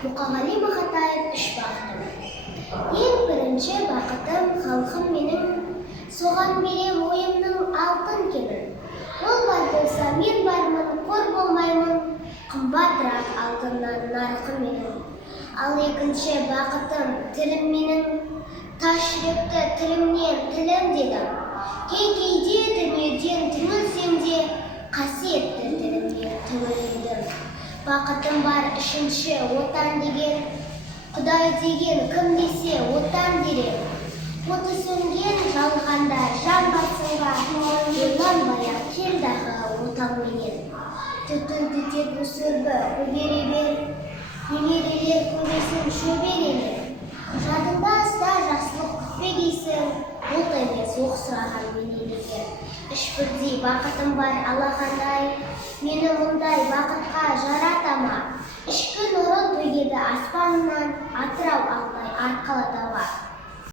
Мұқағали Мақатаев үш бақытым. Ең бірінші бақытым халқым менің, соған берем ойымның алтын кебін. Ол бар болса мен бармын, қор болмаймын, қымбатырақ алтыннан нарқым менің. Ал екінші бақытым тілім менің, тас жүректі тілімнен тілім дедім. Кей-кейде дүниеден түңілсем де, қасиетті тілімнен түңілдім. Бақытым бар үшінші отан деген, Құдай деген кім десе отан дерем. Оты сөнген жалғанда жан басыңға, ойланбай-ақ кел дағы отанменен. Түтінді тек өсірбі көгере бер, немерелер көресің шөберелер. Жадыңда ұста жақсылық күтпегейсің, бұл емес оқсыраған бейнелерге. Үш бірдей бақытым бар алақандай, мені мұндай бақытқа жарата ма? Ішкі нұрын төгеді аспанынан, атырау алда